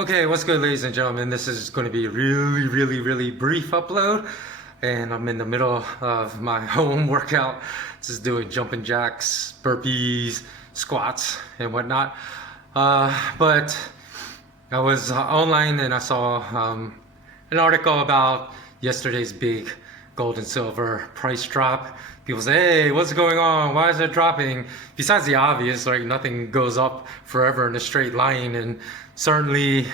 Okay, what's good, ladies and gentlemen? This is going to be a really brief upload, and I'm in the middle of my home workout, just doing jumping jacks, burpees, squats, and whatnot. But I was online and I saw an article about yesterday's big gold and silver price drop. People say, hey, what's going on? Why is it dropping? Besides the obvious, like nothing goes up forever in a straight line, and certainly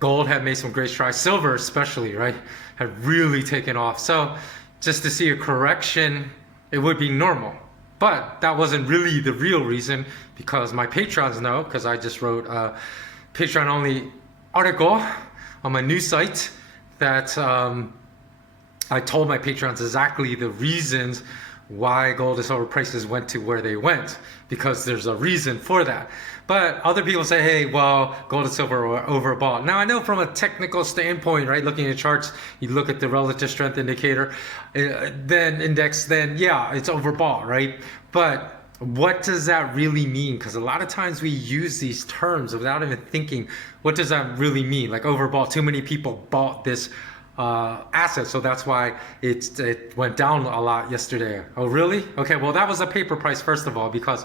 gold had made some great strides. Silver especially, right, had really taken off. So just to see a correction, it would be normal. But that wasn't really the real reason, because my patrons know, because I just wrote a Patreon only article on my news site that I told my patrons exactly the reasons why gold and silver prices went to where they went, because there's a reason for that. But other people say, hey, well, gold and silver are overbought. Now I know from a technical standpoint, right, looking at charts, you look at the relative strength indicator, then index, then yeah, it's overbought, right? But what does that really mean? Because a lot of times we use these terms without even thinking, what does that really mean? Like overbought, too many people bought this asset, so that's why it went down a lot yesterday. Oh, really? Okay, well, that was a paper price, first of all, because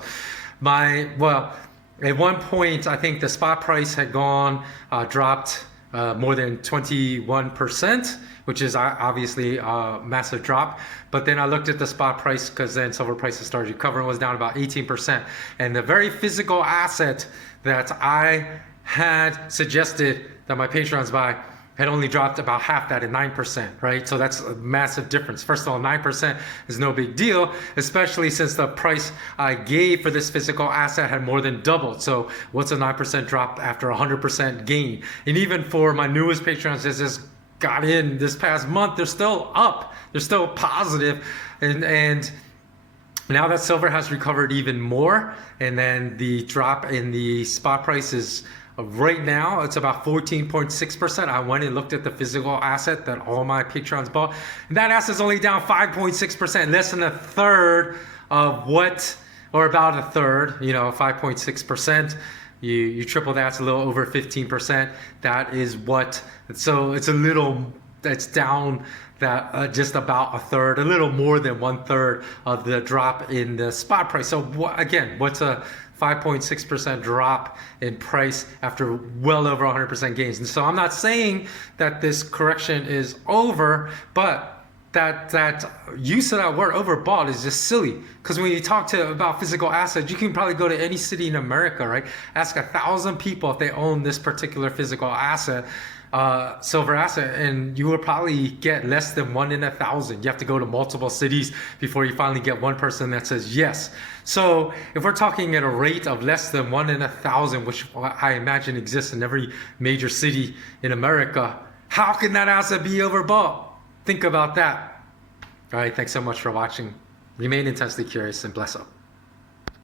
at one point, I think the spot price had dropped more than 21%, which is obviously a massive drop. But then I looked at the spot price, because then silver prices started recovering, was down about 18%. And the very physical asset that I had suggested that my patrons buy had only dropped about half that at 9%, right? So that's a massive difference. First of all, 9% is no big deal, especially since the price I gave for this physical asset had more than doubled. So what's a 9% drop after 100% gain? And even for my newest patrons that just got in this past month, they're still up. They're still positive. And now that silver has recovered even more, and then the drop in the spot price is right now, it's about 14.6%. I went and looked at the physical asset that all my patrons bought, and that asset's only down 5.6%, less than a third of what, or about a third, 5.6%. You triple that, it's a little over 15%. That is what, so it's down that just about a third, a little more than 1/3 of the drop in the spot price. So again, what's a 5.6% drop in price after well over 100% gains? And so I'm not saying that this correction is over, but that use of that word overbought is just silly. Because when you talk about physical assets, you can probably go to any city in America, right? Ask 1,000 people if they own this particular physical asset, silver asset, and you will probably get less than 1 in 1,000. You have to go to multiple cities before you finally get one person that says yes. So if we're talking at a rate of less than 1 in 1,000, which I imagine exists in every major city in America, how can that asset be overbought? Think about that. All right, thanks so much for watching. Remain intensely curious and bless up.